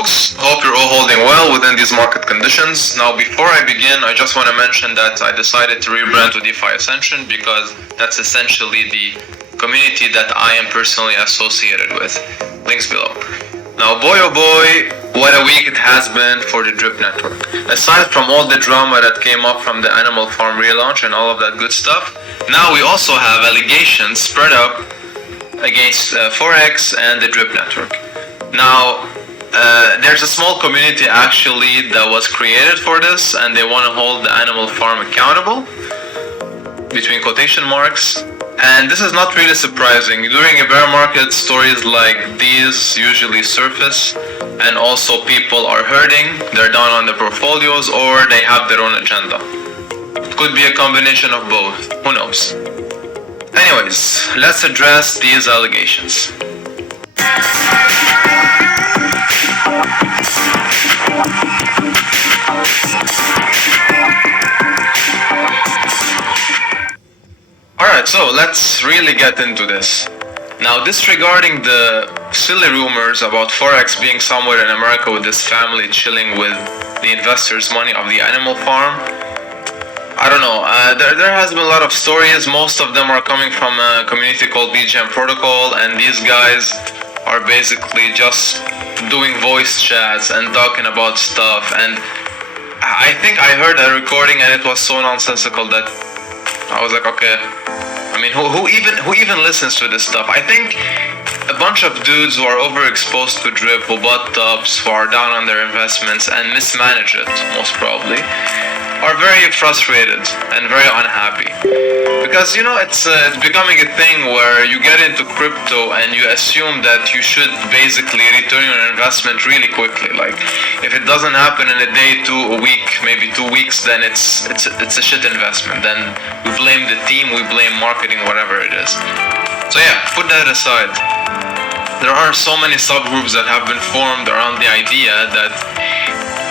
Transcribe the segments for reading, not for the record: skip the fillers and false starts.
folks, hope you're all holding well within these market conditions. Now before I begin, I just want to mention that I decided to rebrand to DeFi Ascension because that's essentially the community that I am personally associated with. Links below. Now boy oh boy, what a week it has been for the Drip network. Aside from all the drama that came up from the Animal Farm relaunch and all of that good stuff, now we also have allegations spread up against Forex and the Drip network. Now, there's a small community actually that was created for this, and they want to hold the Animal Farm accountable, between quotation marks. And this is not really surprising. During a bear market, stories like these usually surface, and also people are hurting, they're down on their portfolios, or they have their own agenda. It could be a combination of both, who knows. Anyways, let's address these allegations. Alright, so let's really get into this. Now, disregarding the silly rumors about Forex being somewhere in America with this family chilling with the investors' money of the Animal Farm, I don't know, there has been a lot of stories. Most of them are coming from a community called BGM Protocol, and these guys are basically just doing voice chats and talking about stuff. And I think I heard a recording and it was so nonsensical that I was like, okay, I mean, who even listens to this stuff? I think a bunch of dudes who are overexposed to Drip, who bought dubs, who are down on their investments and mismanage it, most probably, are very frustrated and very unhappy. Because, you know, it's becoming a thing where you get into crypto and you assume that you should basically return your investment really quickly. Like, if it doesn't happen in a day, a week, maybe 2 weeks, then it's a shit investment. Then we blame the team, we blame marketing, whatever it is. So yeah, put that aside. There are so many subgroups that have been formed around the idea that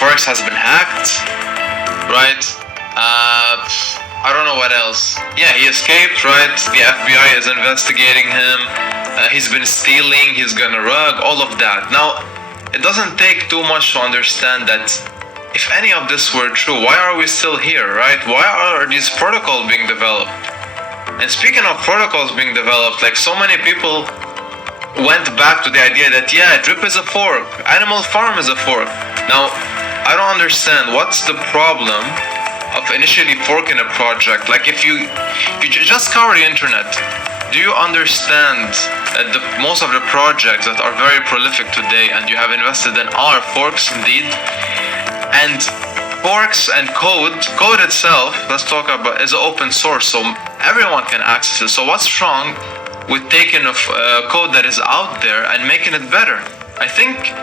Forex has been hacked, right? I don't know what else. Yeah, he escaped, right? The FBI is investigating him. He's been stealing, he's gonna rug, all of that. Now, it doesn't take too much to understand that if any of this were true, why are we still here, right? Why are these protocols being developed? And speaking of protocols being developed, like, so many people went back to the idea that, yeah, Drip is a fork, Animal Farm is a fork. Now, I don't understand what's the problem of initially forking a project. Like, if you just scour the internet, do you understand that most of the projects that are very prolific today and you have invested in are forks indeed? And forks and code itself, let's talk about, is open source, so everyone can access it. So what's wrong with taking a code that is out there and making it better? I think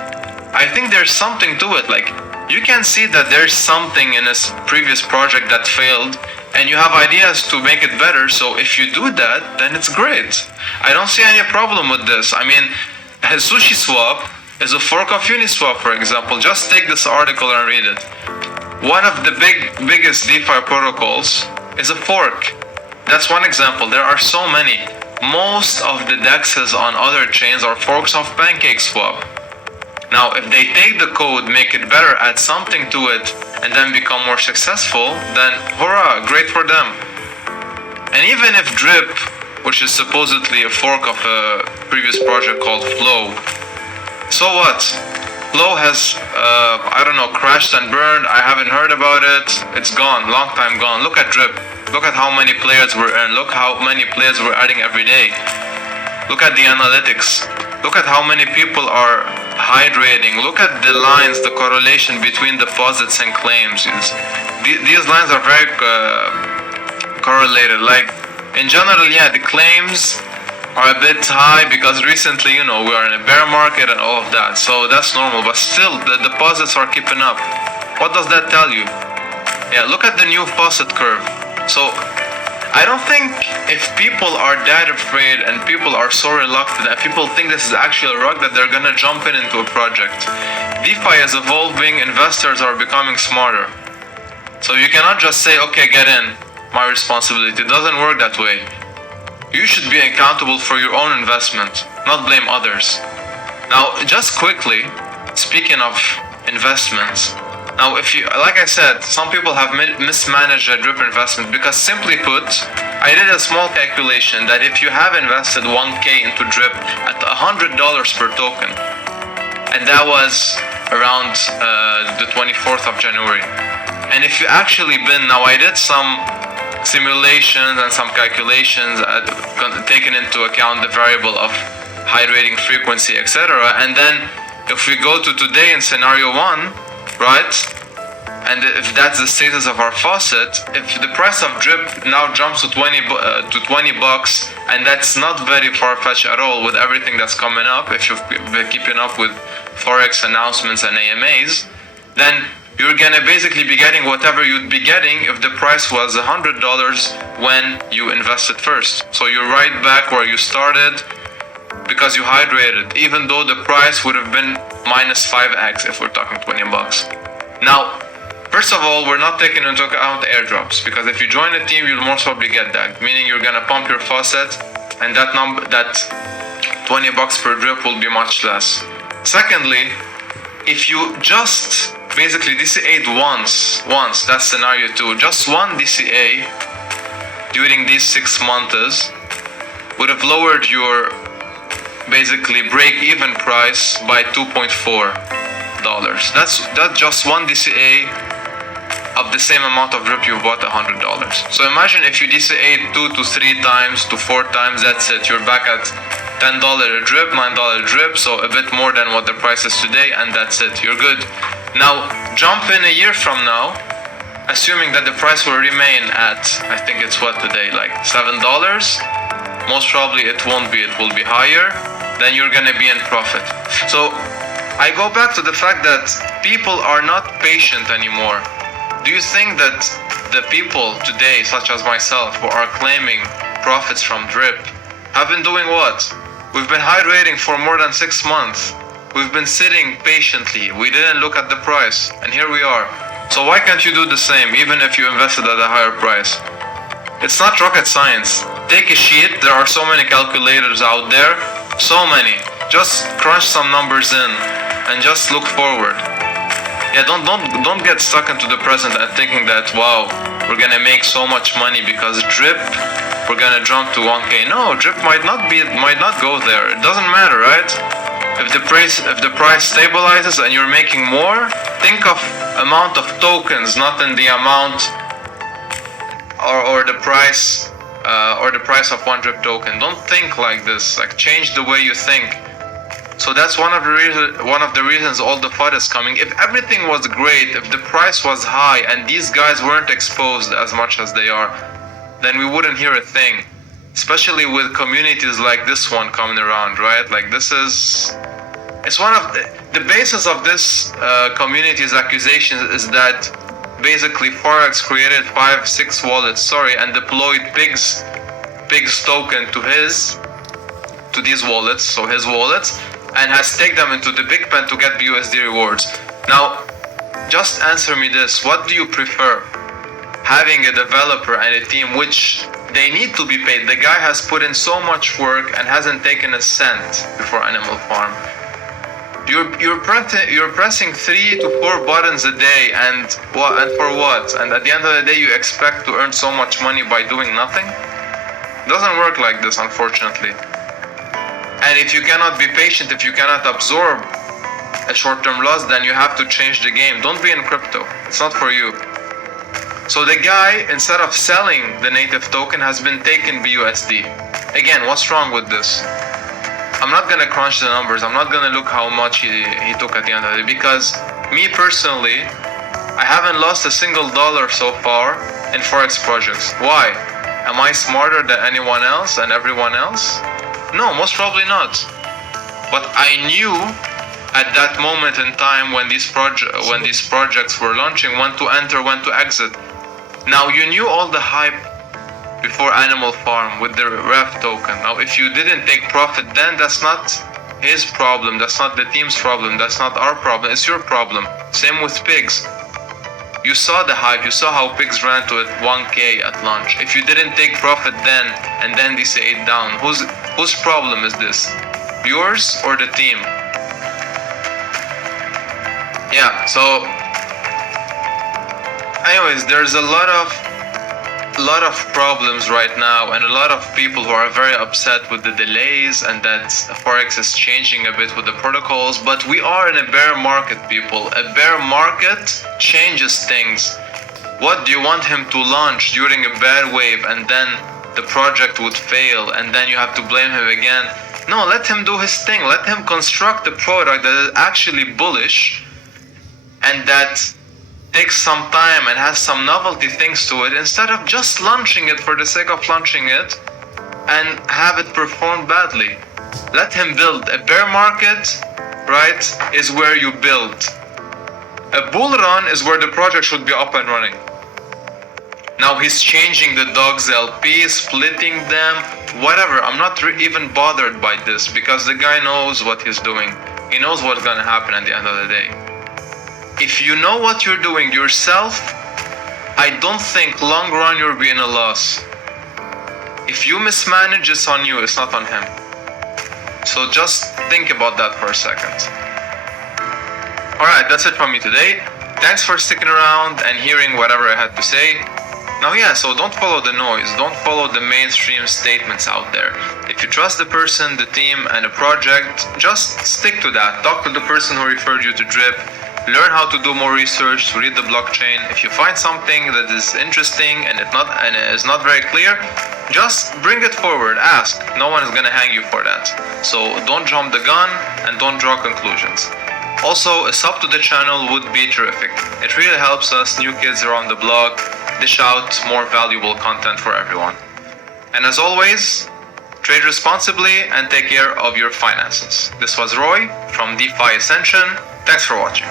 there's something to it. Like, you can see that there's something in a previous project that failed, and you have ideas to make it better, so if you do that, then it's great. I don't see any problem with this. I mean, SushiSwap is a fork of Uniswap, for example. Just take this article and read it. One of the biggest DeFi protocols is a fork. That's one example. There are so many. Most of the dexes on other chains are forks of PancakeSwap. Now, if they take the code, make it better, add something to it, and then become more successful, then hurrah, great for them. And even if Drip, which is supposedly a fork of a previous project called Flow, so what? Flow has, I don't know, crashed and burned. I haven't heard about it. It's gone, long time gone. Look at Drip. Look at how many players we're in. Look how many players we're adding every day. Look at the analytics. Look at how many people are hydrating. Look at the lines, the correlation between deposits and claims. These lines are very correlated. Like, in general, yeah, the claims are a bit high because recently, you know, we are in a bear market and all of that. So that's normal, but still, the deposits are keeping up. What does that tell you? Yeah, look at the new faucet curve. So I don't think if people are that afraid and people are so reluctant and people think this is actually a rug that they're gonna jump into a project. DeFi is evolving, investors are becoming smarter. So you cannot just say, okay, get in, my responsibility. It doesn't work that way. You should be accountable for your own investment, not blame others. Now, just quickly, speaking of investments, now if you, like I said, some people have mismanaged their drip investment because, simply put, I did a small calculation that if you have invested 1K into drip at $100 per token, and that was around the 24th of January, and if you actually been, now I did some simulations and some calculations taking into account the variable of hydrating frequency, etc., and then if we go to today in scenario 1, right, and if that's the status of our faucet, if the price of drip now jumps to 20 bucks, and that's not very far-fetched at all with everything that's coming up, if you've been keeping up with Forex announcements and AMAs, then you're gonna basically be getting whatever you'd be getting if the price was $100 when you invested first. So you're right back where you started because you hydrated, even though the price would have been minus 5x if we're talking 20 bucks. Now, first of all, we're not taking into account airdrops, because if you join a team, you'll most probably get that, meaning you're gonna pump your faucet, and that 20 bucks per drip will be much less. Secondly, if you just basically DCA'd once, that's scenario 2, just one DCA during these 6 months would have lowered your basically break-even price by $2.4. That's just one DCA of the same amount of drip you bought, $100. So imagine if you DCA 2 to 3 times to 4 times, that's it. You're back at $10 a drip, $9 a drip, so a bit more than what the price is today, and that's it. You're good. Now, jump in a year from now, assuming that the price will remain at, I think it's what today, like $7. Most probably it won't be, it will be higher. Then you're gonna be in profit. So I go back to the fact that people are not patient anymore. Do you think that the people today, such as myself, who are claiming profits from drip, have been doing what? We've been hydrating for more than 6 months. We've been sitting patiently. We didn't look at the price, and here we are. So why can't you do the same, even if you invested at a higher price? It's not rocket science. Take a sheet. There are so many calculators out there. So many. Just crunch some numbers in and just look forward. Yeah, don't get stuck into the present and thinking that, wow, we're gonna make so much money because drip, we're gonna jump to 1K. No, drip might not go there. It doesn't matter, right? If the price stabilizes and you're making more, think of amount of tokens, not in the amount or the price of one drip token. Don't think like this. Like, change the way you think. So that's one of the reasons all the FUD is coming. If everything was great, if the price was high and these guys weren't exposed as much as they are, then we wouldn't hear a thing. Especially with communities like this one coming around, right? Like, it's one of the basis of this community's accusations is that basically Forex created 5-6 wallets, and deployed Pig's token to these wallets, so his wallets, and has staked them into the big pen to get BUSD rewards. Now, just answer me this: what do you prefer? Having a developer and a team which they need to be paid. The guy has put in so much work and hasn't taken a cent before Animal Farm. You're pressing 3 to 4 buttons a day, and for what? And at the end of the day, you expect to earn so much money by doing nothing? It doesn't work like this, unfortunately. And if you cannot be patient, if you cannot absorb a short-term loss, then you have to change the game. Don't be in crypto. It's not for you. So the guy, instead of selling the native token, has been taking BUSD. Again, what's wrong with this? I'm not gonna crunch the numbers. I'm not gonna look how much he took at the end of the day, because me personally, I haven't lost a single dollar so far in Forex projects. Why? Am I smarter than anyone else and everyone else? No, most probably not. But I knew at that moment in time when these projects were launching, when to enter, when to exit. Now, you knew all the hype before Animal Farm with the ref token. Now, if you didn't take profit then, that's not his problem, that's not the team's problem, that's not our problem, it's your problem. Same with Pigs. You saw the hype, you saw how Pigs ran to it 1K at launch. If you didn't take profit then, and then DCA down, whose problem is this? Yours or the team? Yeah, so anyways, there's a lot of problems right now, and a lot of people who are very upset with the delays and that Forex is changing a bit with the protocols. But we are in a bear market, people. A bear market changes things. What do you want him to launch during a bear wave and then the project would fail and then you have to blame him again? No, let him do his thing. Let him construct a product that is actually bullish and that takes some time and has some novelty things to it, instead of just launching it for the sake of launching it and have it perform badly. Let him build. A bear market, right, is where you build. A bull run is where the project should be up and running. Now he's changing the dogs LP, splitting them, whatever. I'm not even bothered by this because the guy knows what he's doing. He knows what's gonna happen at the end of the day. If you know what you're doing yourself, I don't think long run you'll be in a loss. If you mismanage, it's on you, it's not on him. So just think about that for a second. Alright, that's it from me today. Thanks for sticking around and hearing whatever I had to say. Now yeah, so don't follow the noise, don't follow the mainstream statements out there. If you trust the person, the team, and the project, just stick to that. Talk to the person who referred you to Drip. Learn how to do more research, to read the blockchain. If you find something that is interesting and is not very clear, just bring it forward, ask. No one is gonna hang you for that. So don't jump the gun and don't draw conclusions. Also, a sub to the channel would be terrific. It really helps us new kids around the block dish out more valuable content for everyone. And as always, trade responsibly and take care of your finances. This was Roy from DeFi Ascension. Thanks for watching.